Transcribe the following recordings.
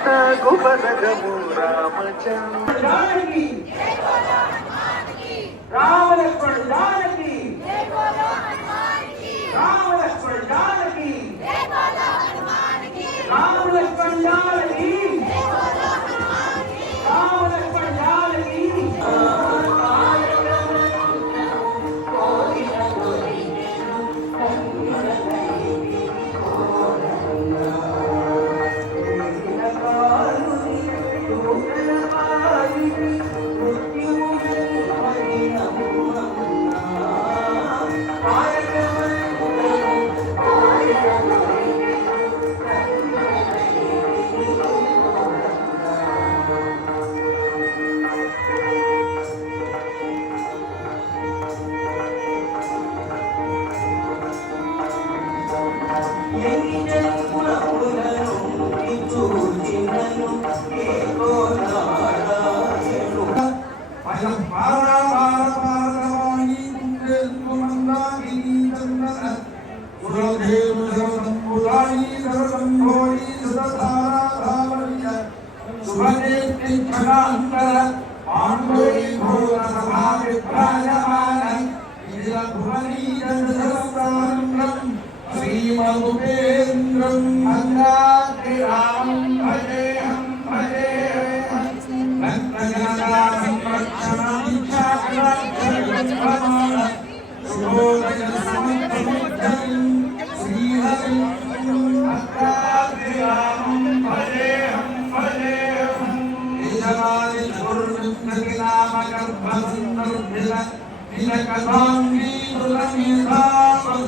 చింతగుపదగము రామచంద్ర రామ లక్ష్మణ జానకి రామ లక్ష్మణ జానకి రామ లక్ష్మణ జానకి రామ లక్ష్మణ జానకి శ్రీమగుపేంద్రం అంగాగ్రామం భజేహం భజేహం భక్తజనతా సంరక్షణ దీక్షాకరాక్షరగణపమాన శుభోదయ సమర్థముద్ధం శ్రీహరిం అంగాగ్రామం భజేహం భజేహం నిజమాది చుర్విన్నకినామగర్భసుందర్భిల నిలకథాంగీ మృగమేధాం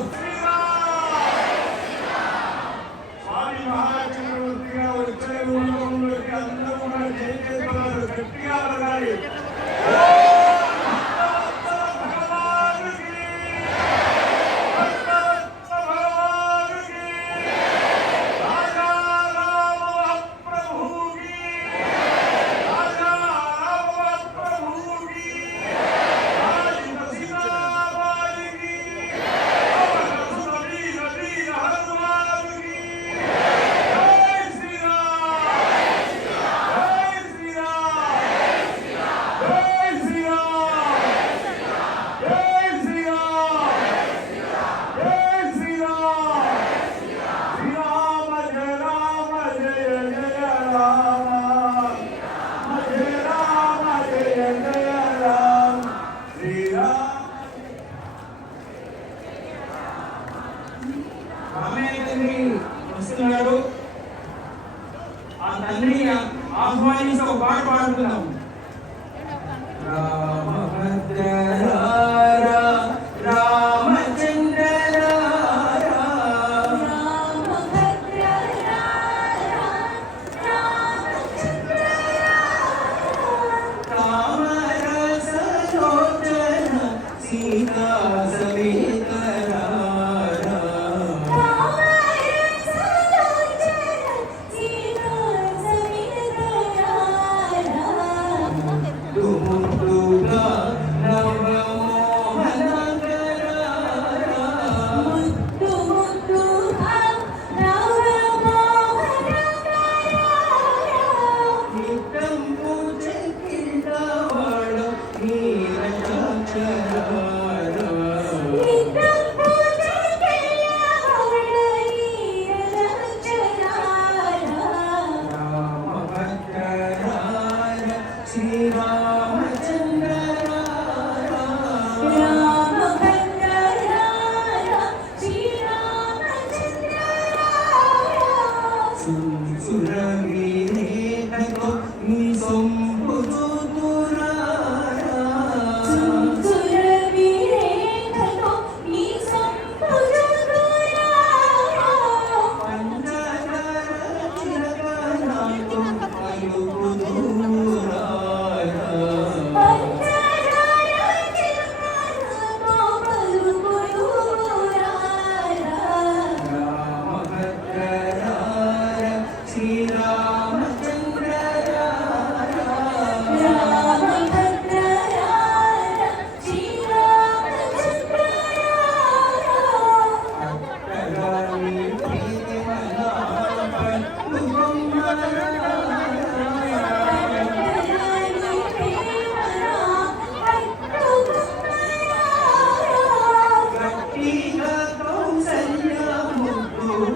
వస్తున్నాడు. ఆ తండ్రిని ఆహ్వానించి ఒక పాట పాడుతున్నాం. రామభద్ర రామచంద్ర సీతా సమేత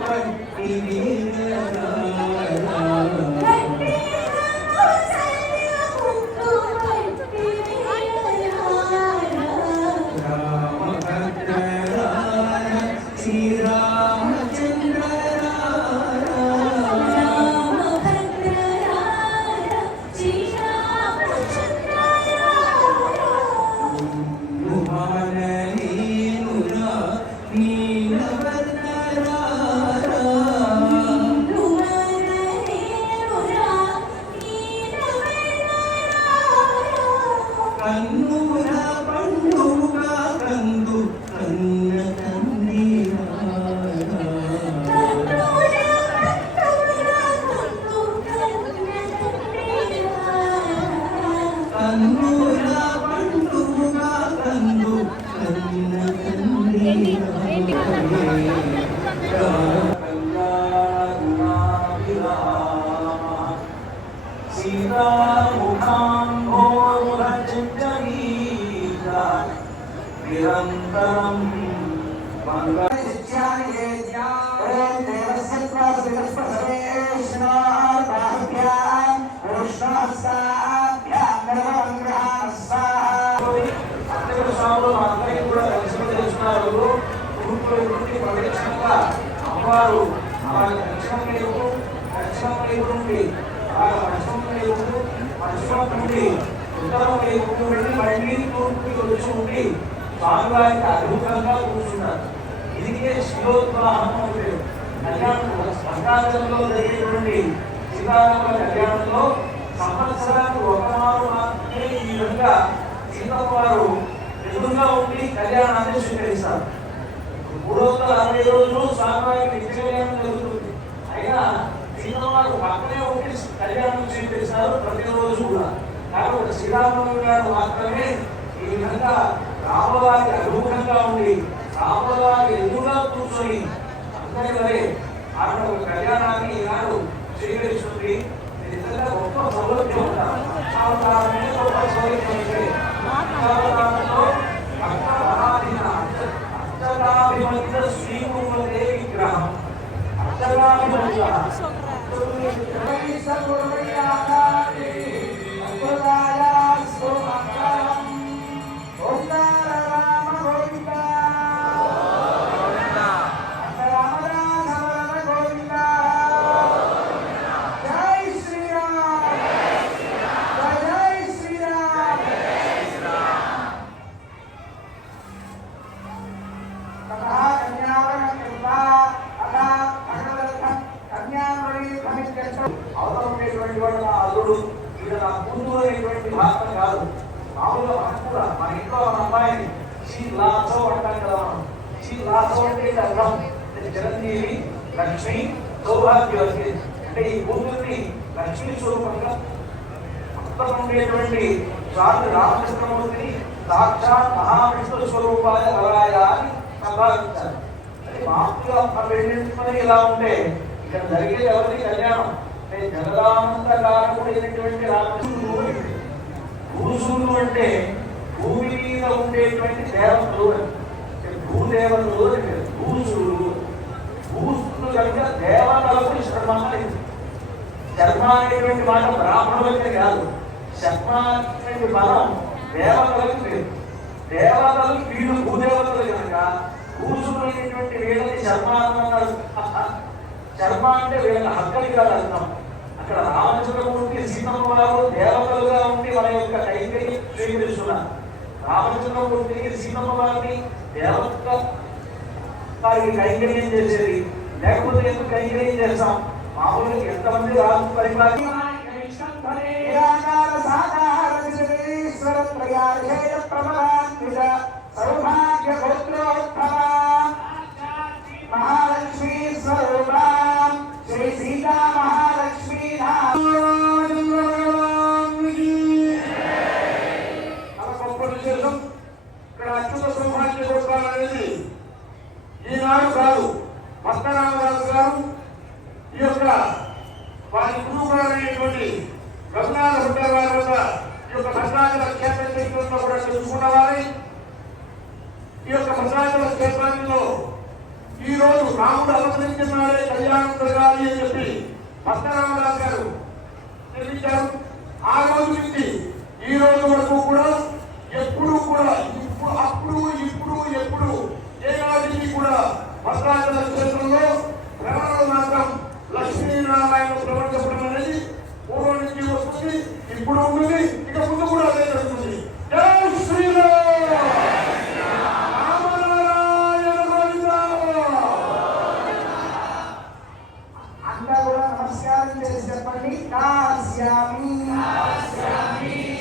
పట్టి వీరరా కన్నుల పండుగ కందు కన్న కన్నీరా కన్నుల పండుగ కందు కన్న కన్నీరా నిరంతరం అమ్మవారు ఉత్తరం వెళ్ళి మళ్ళీ తూర్పుకి వచ్చి ఉండి స్వామివారికి అద్భుతంగా కూర్చున్నారు. ఇదికే శిలోద్వాహనం అంటే కళ్యాణం అష్టాదశంలో జరిగేటువంటి సీతారామ కళ్యాణంలో సంవత్సరానికి ఒకమారు మాత్రమే ఈ విధంగా సీతమ్మ వారు ఎదురుగా ఉండి కళ్యాణాన్ని స్వీకరిస్తారు. 360 రోజులు స్వామివారికి నిత్య కళ్యాణం జరుగుతుంది. అయినా సీతమ్మ వారు పక్కనే ఉండి కళ్యాణం స్వీకరిస్తారు ప్రతిరోజు కూడా. కాబట్టి శ్రీరామరావు గారు మాత్రమే ఈ విధంగా రామవారికి అభిముఖంగా ఉండి రామవారి ఎదురుగా కూర్చొని అందరి వరే ఆవిడ ఒక కళ్యాణాన్ని ఈనాడు స్వీకరిస్తుంది. ఇది నిజంగా గొప్ప సౌలభ్యం ఉంటారు. గొప్ప సౌలభ్యం అంటే అష్టదాభిమంత శ్రీకుమతే విగ్రహం అష్టదాభిమంత అవసరమైనటువంటి వాడు నా అల్లుడు ఈయన నా కూతురు అనేటువంటి భాష కాదు. మామూలుగా మనం కూడా మన ఇంట్లో మన అమ్మాయిని షీ లాసో అంటాం కదా మనం. షీ లాసో అంటే అర్థం చిరంజీవి లక్ష్మి సౌభాగ్యవతి అంటే ఈ కూతుర్ని లక్ష్మీ స్వరూపంగా మొత్తం ఉండేటువంటి స్వామి రామకృష్ణమూర్తిని సాక్షాత్ మహావిష్ణు స్వరూపాయ వరాయ అని సంభావించారు. అది మామూలుగా మన పెళ్లి ఇలా ఉంటే ఇక్కడ జరిగేది ఎవరి కళ్యాణం జగదానందకారకుడైనటువంటి రామకృష్ణుడు. భూసురుడు అంటే భూమి మీద ఉండేటువంటి దేవతలు భూదేవతలు భూసురుడు. భూసురుడు కనుక దేవతలకు శర్మ శర్మ అనేటువంటి మాట బ్రాహ్మణులకే కాదు. శర్మ అనేటువంటి పదం దేవతలకు లేదు. దేవతలు వీళ్ళు భూదేవతలు కనుక భూసురుడు అనేటువంటి వీళ్ళని శర్మ అన్నారు. శర్మ అంటే వీళ్ళ హక్కలి కాదు అర్థం. అక్కడ రామచంద్రమూర్తి సీతమ్మ వారు దేవతలుగా ఉండి మన యొక్క కైంకర్యం స్వీకరిస్తున్నారు. రామచంద్రమూర్తికి సీతమ్మ వారిని దేవత వారికి కైంకర్యం చేసేది. లేకపోతే ఎందుకు కైంకర్యం చేస్తాం? మామూలుగా ఎంతమంది రాజు పరిపాలన మహాలక్ష్మీ స్వరూపం శ్రీ సీతా మహాలక్ష్మీ గొప్ప విశేషం. ఇక్కడ అత్యుత సౌభాగ్య గోత్రాలు అనేది ఈనాడు కాదు. పద్మనాభరాజు గారు ఈ యొక్క వారి గురువు గారు అనేటువంటి రఘునాథ భట్టర్ గారి వద్ద ఈ యొక్క భద్రాచల క్షేత్ర చరిత్రలో కూడా తెలుసుకున్న వారి ఈ యొక్క భద్రాచల క్షేత్రంలో ఈ రోజు రాముడు అవతరించినాడే కళ్యాణం జరగాలి అని చెప్పి పద్మనాభరావు గారు తెలిపించారు. ఆ రోజు నుంచి ఈ రోజు వరకు కూడా ఎప్పుడు కూడా అప్పుడు ఇప్పుడు ఎప్పుడు ఏనాటికి కూడా భద్రాచల క్షేత్రంలో భ్రమణులు మాత్రం లక్ష్మీనారాయణ ప్రవర్తించడం అనేది పూర్వం నుంచి వస్తుంది, ఇప్పుడు ఉంటుంది, ఇక ముందు కూడా అదే జరుగుతుంది. జై శ్రీరామ్. అంతా కూడా నమస్కారం చేసి చెప్పండి. కాశ్యామి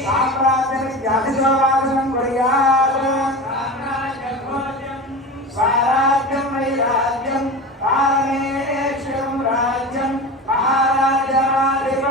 సామ్రాజ్యం వ్యాధిశోభాసనం కొరియాద్ స్వరాజ్యం వైరాజ్యం పారమేశ్వరం రాజ్యం మహారాజాధిపత్యమయం.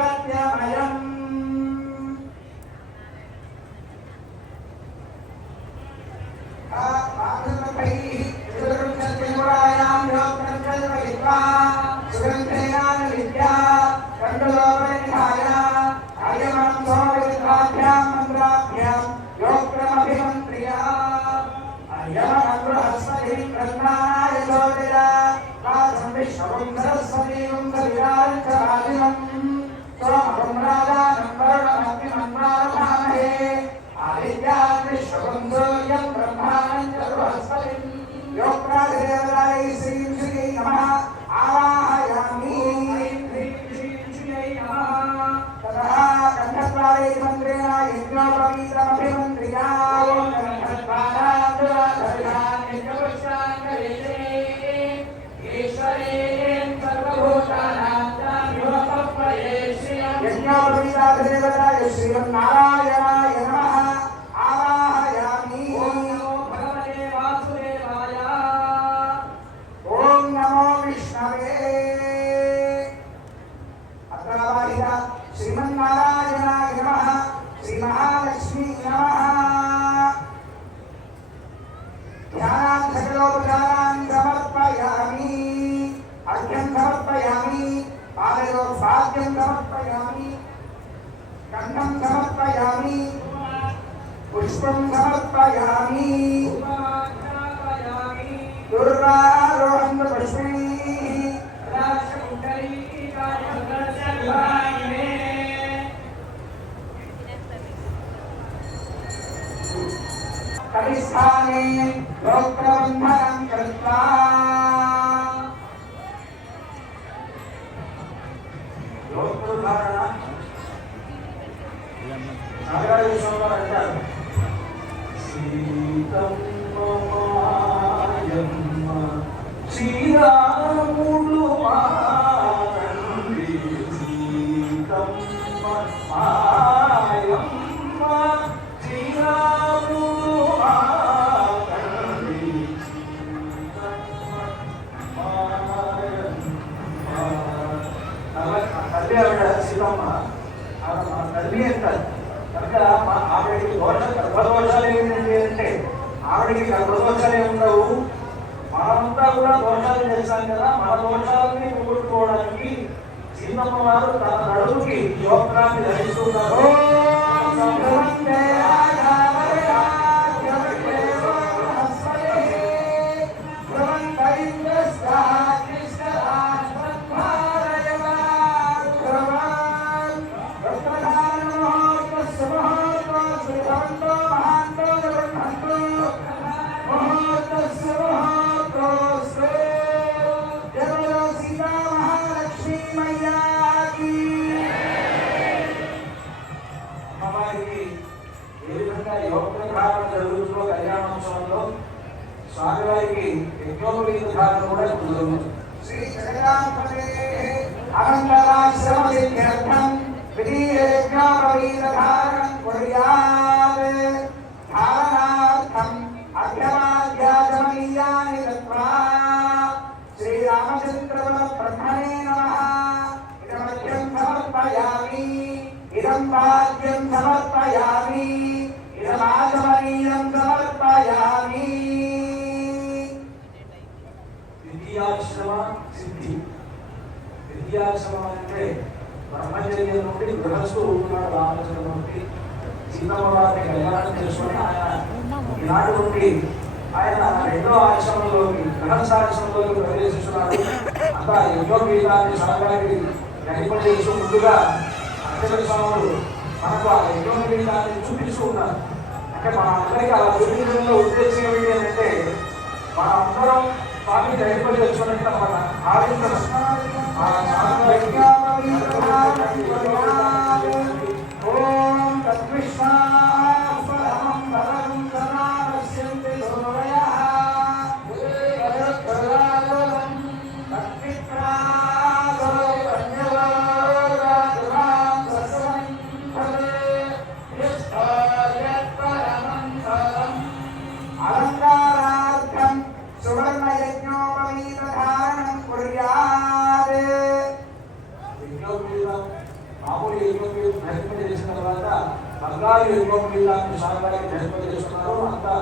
శ్రీమన్నారాయణాయ నమః. ఆవాహయామి. ఓం నమో భగవతే వాసుదేవాయ. ఓం నమో విష్ణవే. అత్తరవాహిత శ్రీమన్నారాయణాయ నమః. శ్రీ మహాలక్ష్మీ నమః. ధ్యానాంతకలోపచారాన్ని సమర్పయామి. అర్ఘ్యం సమర్పయామి. పాదయో సాధ్యం సమర్పయామి. గంధం సమర్పయామి. పుష్పం సమర్పయామి. దుర్వారోహం పుష్పై కవిస్థానే లోక్రబంధనం కృత్వా నాగార్జున అంటారు, సీతమ్మ మాయమ్మ శ్రీరాముడు మా తండ్రి. సీతమ్మ మాయమ్మ శ్రీరాముడు మా తండ్రి. తల్లి ఆవిడ సీతమ్మ, మా తల్లి అంటారు. కనుక ఆవిడకి గర్భదోషాలు ఏమిటండి అంటే ఆవిడకి గర్భదోషాలు ఏముండవు. మనమంతా కూడా దోషాలు చేస్తాం కదా, మన దోషాలని పోగొట్టుకోవడానికి సీతమ్మ వారు తన నడుముకి యోగాన్ని ధరిస్తున్నారు. జరుగుతున్న కళ్యాణోత్సవంలో స్వామివారికి యజ్ఞోపవీత ధారణ కూడా కుదురు. శ్రీ జగన్నాథే అనంతరాశ్రమ సిద్ధ్యర్థం విధియజ్ఞోపవీత ధారణం కుర్యాత్. ధారణార్థం అర్ఘ్యమాధ్యాచమనీయాని దత్వా శ్రీరామచంద్రవర బ్రహ్మణే నమః. ఇదమర్ఘ్యం సమర్పయామి. ఇదం వాద్యం సమర్పయామి. ఇదమాచమనీయం సమర్పయామి. విద్యాశ్రమ సిద్ధి. విద్యాశ్రమం అంటే బ్రహ్మచర్యం నుండి గృహస్థు ఉంటున్నాడు రామచంద్రమూర్తి. సీతమ్మ వారిని కళ్యాణం చేసుకుని ఆయన ఈనాటి నుండి ఆయన రెండో ఆశ్రమంలోకి గణసాశ్రమంలోకి ప్రవేశిస్తున్నాడు. అంతా ఎన్నో గీతాన్ని సాగానికి గణిపడేసి ముందుగా అక్షర స్వాములు మనకు ఆ ఎన్నో గీతాన్ని చూపిస్తూ ఉన్నారు. అంటే మన అందరికీ అలా చూపించడంలో ఉద్దేశం ఏమిటి అంటే మన అందరం స్వామి గణిపడి వచ్చినట్టు మన ఆలోచన ఓం తత్కృష్ణ పరమం పరం సనాస్యంతి సోమయః పరత్రాలం తత్విక్రాదో అన్యవాదాం ససవం భవే యస్తయత్ పరమం పరం అలంకారార్థం సువర్ణ యజ్ఞోపవీత ధారణం కుర్యాత్. మామూలు యజ్ఞం ధరింపడి చేసిన తర్వాత బంగారు యజ్ఞం వీళ్ళని స్వామివారికి ధరింపడి చేస్తున్నారు. అంతా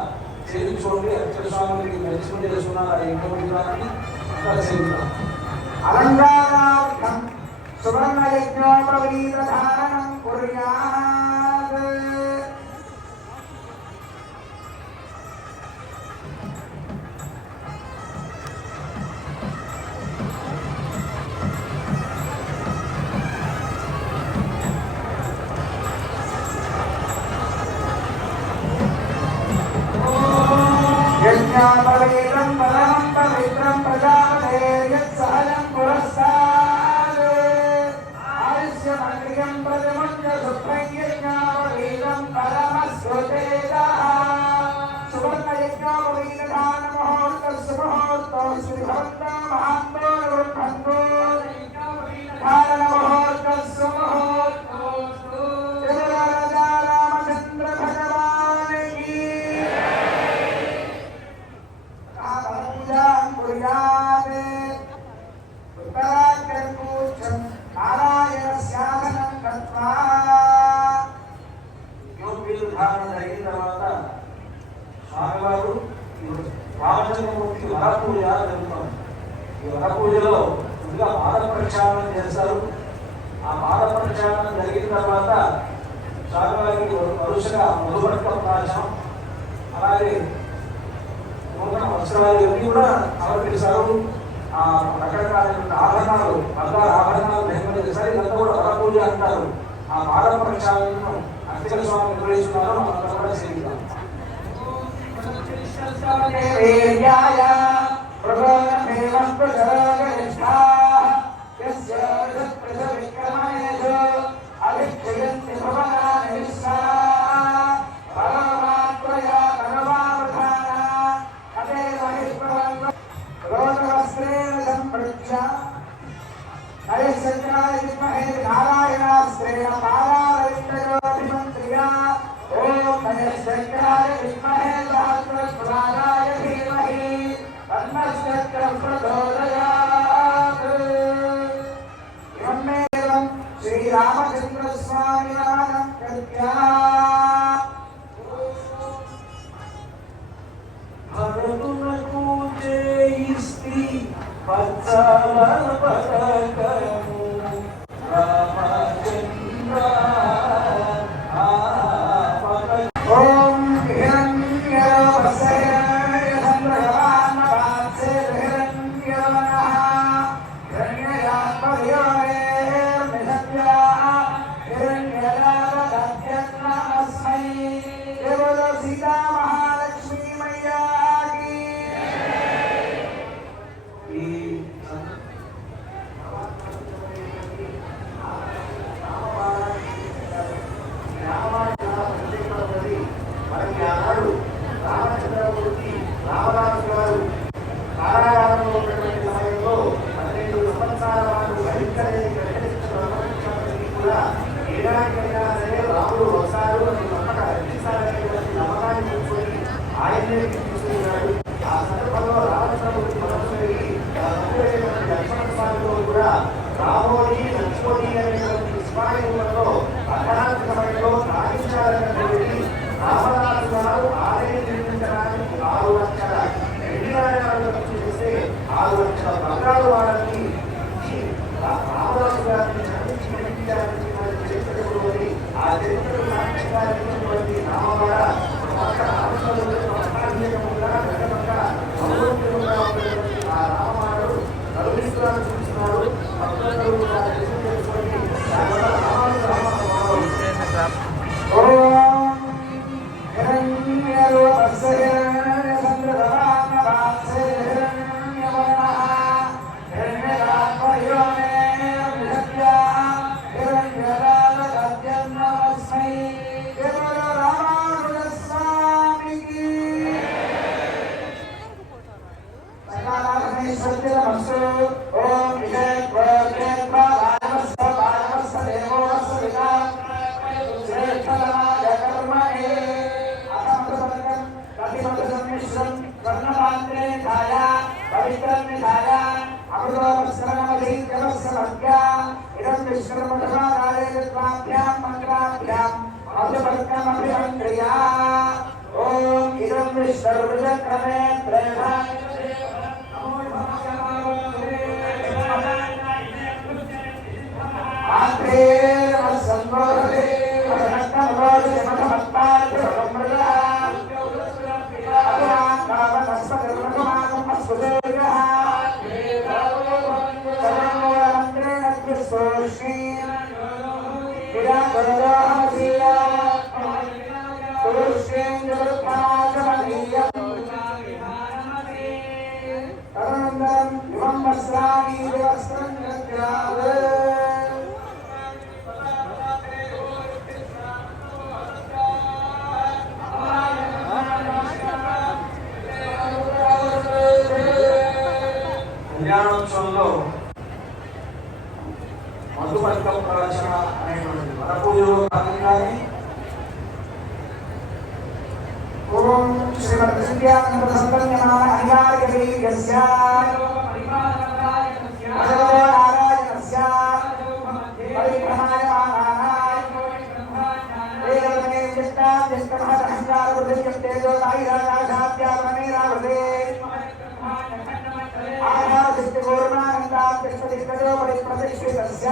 సేవించుకోండి. అక్షర స్వామికి ధరింపడి చేస్తున్నారు. ఆ యజ్ఞం వీళ్ళని అంతా సేవించారు. అలంకారార్థం సువర్ణ యజ్ఞోపవీత ధారణం కుర్యాత్. యజ్ఞాపవీతం పరమం పవిత్రం ప్రజాపతే యత్సహజం పురస్సాద్ ఆయుష్యమగ్రియం ప్రజమంజ సుప్రం యజ్ఞాపవీతం పరమస్వతేజః. సువర్ణ యజ్ఞాపవీత ధాన ముహూర్త సుముహూర్తో శ్రీభవంతో మహాంతో నివృద్ధంతో ధారణ ముహూర్త సుముహూర్తో రాజా రామచంద్ర భగవానికి పూజాం కుర్యాత్. ఉత్తరాగ్రకూర్చం నారాయణస్యాసనం గత్వా యజ్ఞం వీళ్ళు ధారణ జరిగిన తర్వాత స్వామివారు రామచంద్రమూర్తి వరపూజ జరుగుతాం. ఈ వరపూజలో ముందుగా పాద ప్రక్షాళన చేస్తారు. ఆ పాద ప్రక్షాళన జరిగిన తర్వాత స్వామివారికి వరుసగా మధువర్క ప్రాశం అలాగే నూతన వస్త్రాలు ఇవన్నీ కూడా సమర్పిస్తారు. ఆ రకరకాలైన ఆభరణాలు బంగారు ఆభరణాలు ధరింపడి చేస్తారు. ఇదంతా కూడా వరపూజ అంటారు. ఆ పాద ప్రక్షాళనను అర్చక స్వామి నిర్వహిస్తున్నారు. మనంతా కూడా సేవిస్తాం. దేవ్యాయ ప్రబోధమేవస్తు సర్వగనిష్ఠాః యస్య విక్రమణేషు అవిక్షయంతి భువనాని విశ్వాః పరమాత్మయా పరమావధాన తదేవ హిత్వవన్ రోదవస్త్రేణ సంపృచ్ఛ హరిశంకరాయ విద్మహే నారాయణాస్త్రేణ పారారవిందయోధిమంత్రియా ఓం హరిశంకరాయ విద్మహే సహస్రస్వరాయ ధీమహి తన్నశ్చక్రం ప్రచోదయాత్. ఇమమేవం శ్రీరామచంద్రస్వామి నామం కృత్యా భరతునకు జయిస్తి పచ్చల పతకము రామచంద్ర ఓం హిరణ్యవసహిరణ్యసంభ్రమాన్నపాత్సే హిరణ్యవనః హిరణ్యయాత్మయోరేర్నిషత్యా హిరణ్యదాదత్యన్నమస్మై. కేవల సీతా మహాలక్ష్మీ మయ్యాకి. ఈ మనకి ఆనాడు రామచంద్రమూర్తి రామదాసు గారు కారాగారంలో ఉన్నటువంటి సమయంలో 12 సంవత్సరాల పాటు భరించలేని ప్రకటించినప్పటికీ కూడా ఏడాదికైనా సరే రాముడు వస్తారు అని నమ్మకాలనేటువంటి నమ్మకాన్ని తీసుకొని ఆయనే తీసుకున్నాడు. ఆ సందర్భంలో రామచంద్రమూర్తి మనసు లక్ష్మణ స్వామిలో కూడా రామోని లక్ష్మణి అనేటువంటి విస్మాయంలో అర్ధరాత్రి సమయంలో సాగించాలనేటువంటి రామదాసు గారు ఆలయం నిర్మించడానికి 6 లక్షల వెండినాయాలను ఖర్చు చేస్తే 6 లక్షల బంగారు వాళ్ళని ఇచ్చి రామదాసు గారిని చదివించి నిర్మించాలని చరిత్రలో ఆ చరిత్రను సాక్ష్యంగా రామవాడ రామచంద్రుడు కళ్యాణోత్సవంలో మధుపథకం ప్రదర్శన అనేటువంటి వరపూజలో భాగంగానే ఓం శ్రీమద్ విద్యానంద సంపన్నమాన అనివార్యవీర్యస్య భగవతో నారాయణస్య పరిభ్రమాయమానాయ ఏకమే చిత్తాద్యస్తమహంకారవృద్ధిం తేజో నాయిరాజాధ్యాత్మనేరావృతే ఆధారసిద్ధి గౌరవానందాత్యస్తదిష్టదో పరిప్రతిష్ఠితస్య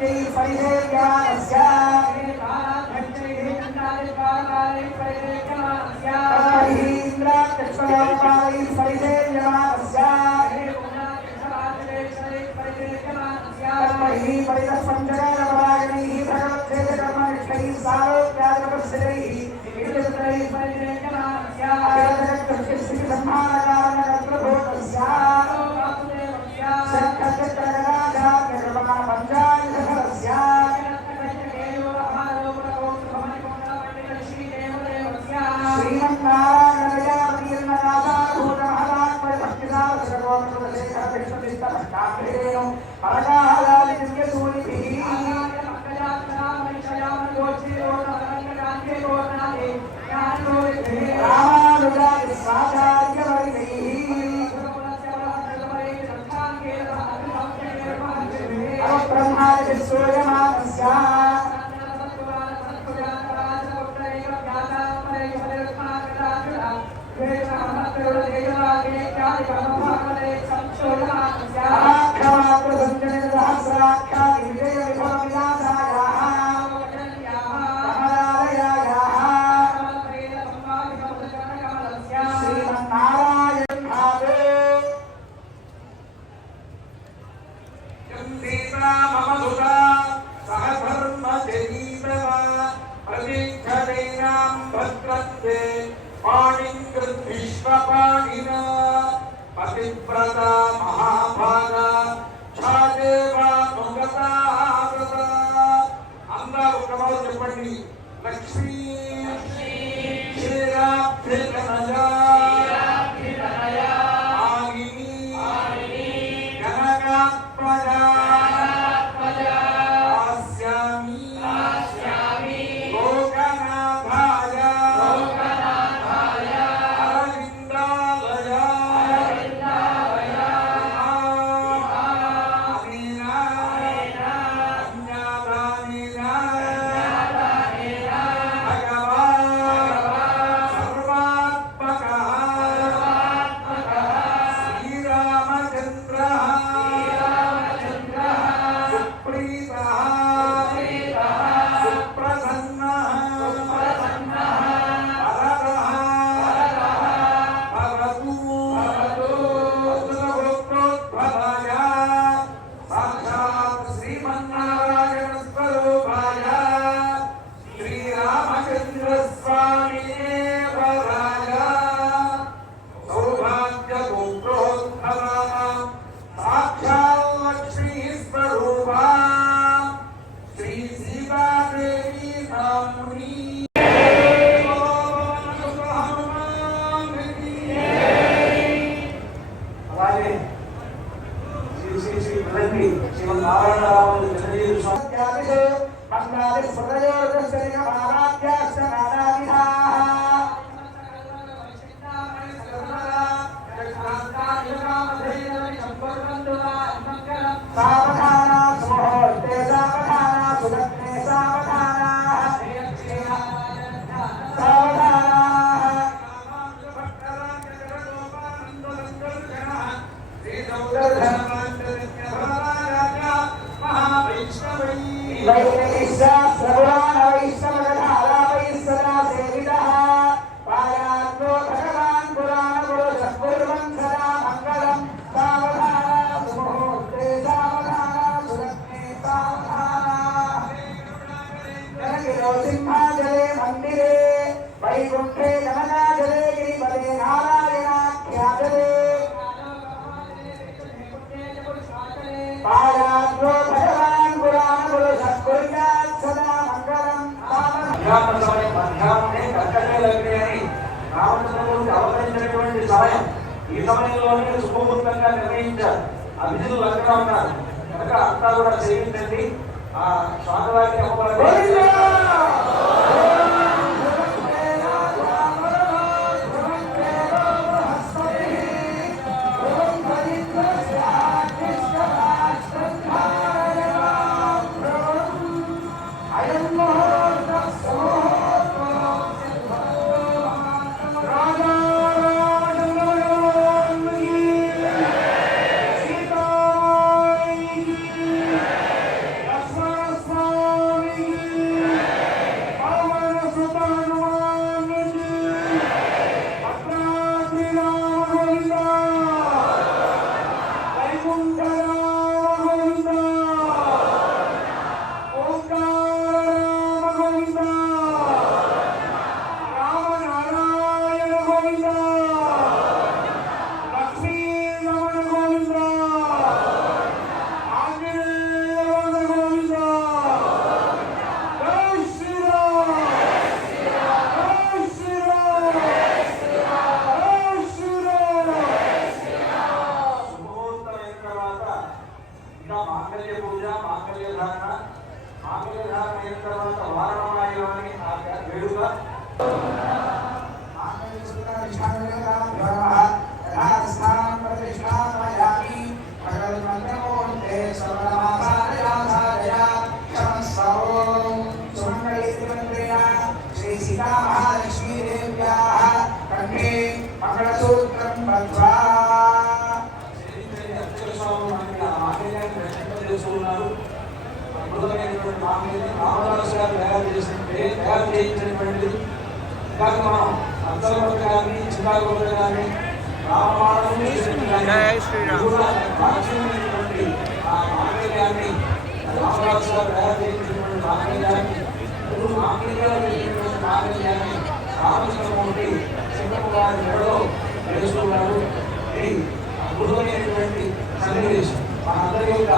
कालभैरवै परिसेव्यमानस्य इन्द्राक्षलोपालै परिसेव्यमानस्य तस्मै परितःपञ्चकालपरायणैः भगवत्सेतकर्मनिष्ठैः सारोग्यादिपरिस्थितैः विविधैः परिसेव्यमानस्य अखिलजगत्कृष्यसंहारकारणकर्तृभूतस्य पतिव्रता महाभागा छादेवा नुगता అందరూ ఒకమారు చెప్పండి లక్ష్మీ క్షీరాబ్ధితనయా ఆగిని గణగాత్మజా ఆస్యామి లోకనాథాయ మధ్యాహ్నమే కర్కటే లగ్నే అని రామచంద్రమూర్తి అవతరించినటువంటి సమయం. ఈ సమయంలోనే శుభముహూర్తంగా నిర్ణయించారు. అభిజిలు లగ్నం ఉన్నారు కనుక అంతా కూడా సేవించండి. ఆ స్వామివారికి అమ్మవారికి That's మాంగళ్య పూజ, మాంగళ్య ధారణ, మాంగళ్య ధారణ అయిన తర్వాత వారణమాయలు అని ఆ వేడుక. శ్రీ సీతా మహాలక్ష్మీ దేవ్యాః కంఠే మంగళసూత్రం బద్ధ్వా అద్భుతమైనటువంటి మాంగళ్యం రామదాసు గారు తయారు చేయించినటువంటిది. ఇలాగ మనం అత్తలగొట్ట కానీ, చిన్నాగొట్ట కానీ, రామబాణము ప్రాచీనమైనటువంటి ఆ మాంగళ్యాన్ని రామదాసు గారు తయారు చేయించినటువంటి మాంగళ్యాన్ని, ఇప్పుడు మాంగళ్యాలు చేసినటువంటి మాంగళ్యాన్ని రామచంద్రమూర్తి సింహము గారి మెడలో వేస్తున్నారు. ఇది అద్భుతమైనటువంటి సన్నివేశం. మనందరి యొక్క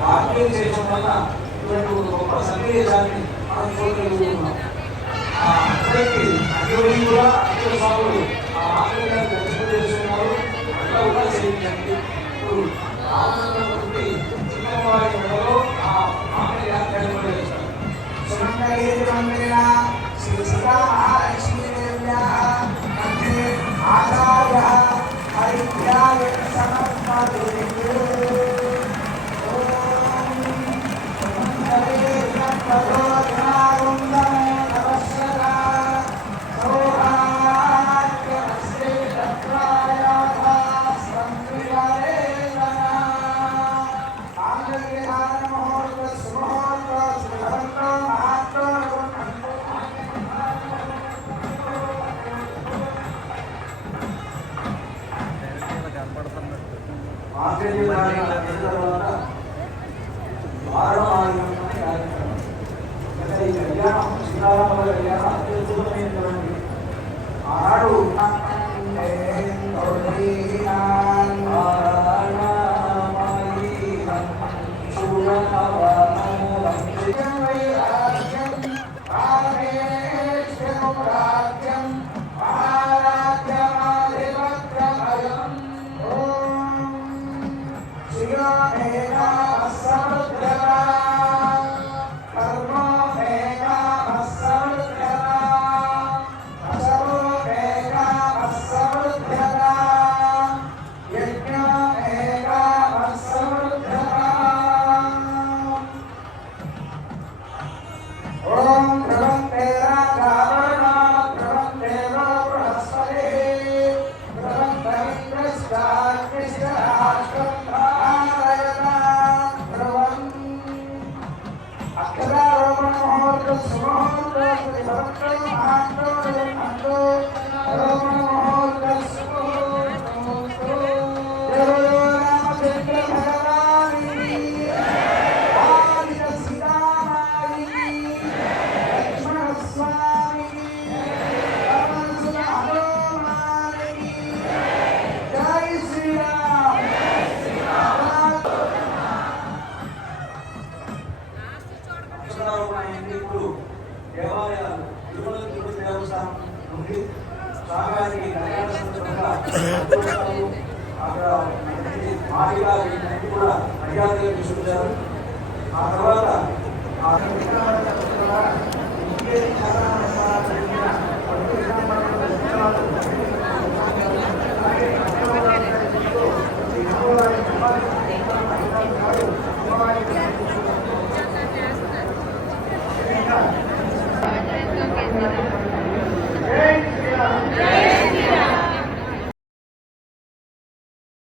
భాగ్య విశేషం వల్ల ఇటువంటి ఒక గొప్ప సన్నివేశాన్ని మనం చూడగలుగుతున్నాం. అందరికీ అన్ని కూడా అన్ని స్వాములు ఆ మాంగళ్యాన్ని దర్శనం చేస్తున్నారు. అంతా కూడా చేయించండి. ఇప్పుడు రామచంద్రమూర్తి సింహవారి మెడలో ఆ మాంగళ్యాన్ని కనుగొనేస్తారు. శ్రీ సీతా మహాలక్ష్మీ దేవ్యాః కంఠే ఆచార్యః హరిభ్యాయ సమర్పయేత్. మాంగళ్యధారణ అయిన తర్వాత వారణమాయనం అనే కార్యక్రమం. ఈ కళ్యాణం సీతారాముల కళ్యాణం అత్యద్భుతమైనటువంటి. ఆనాడు ఇప్పుడు దేవాలయాలు తిరుమల తిరుపతి దేవస్థానం నుండి స్వామివారికి కళ్యాణ సందర్భంగా అక్కడ మాదిగా వీటిని కూడా మర్యాదగా తీసుకొచ్చారు. ఆ తర్వాత